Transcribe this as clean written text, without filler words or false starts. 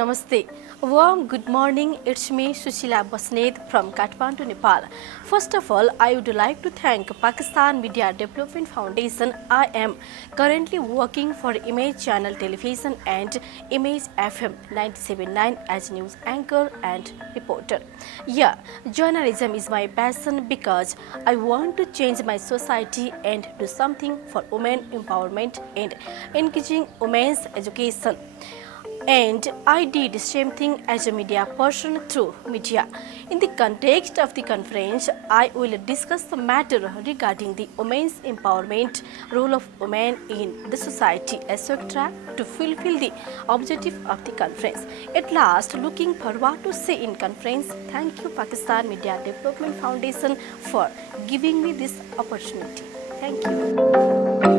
Namaste. Warm good morning. It's me, Sushila Basnet from Kathmandu, Nepal. First of all, I would like to thank Pakistan Media Development Foundation. I am currently working for Image Channel Television and Image FM 97.9 as news anchor and reporter. Yeah, journalism is my passion because I want to change my society and do something for women empowerment and engaging women's education. And I did the same thing as a media person through media. In the context of the conference, I will discuss the matter regarding the women's empowerment, role of women in the society, etc. to fulfill the objective of the conference. At last, looking forward to see in conference. Thank you Pakistan Media Development Foundation for giving me this opportunity. Thank you.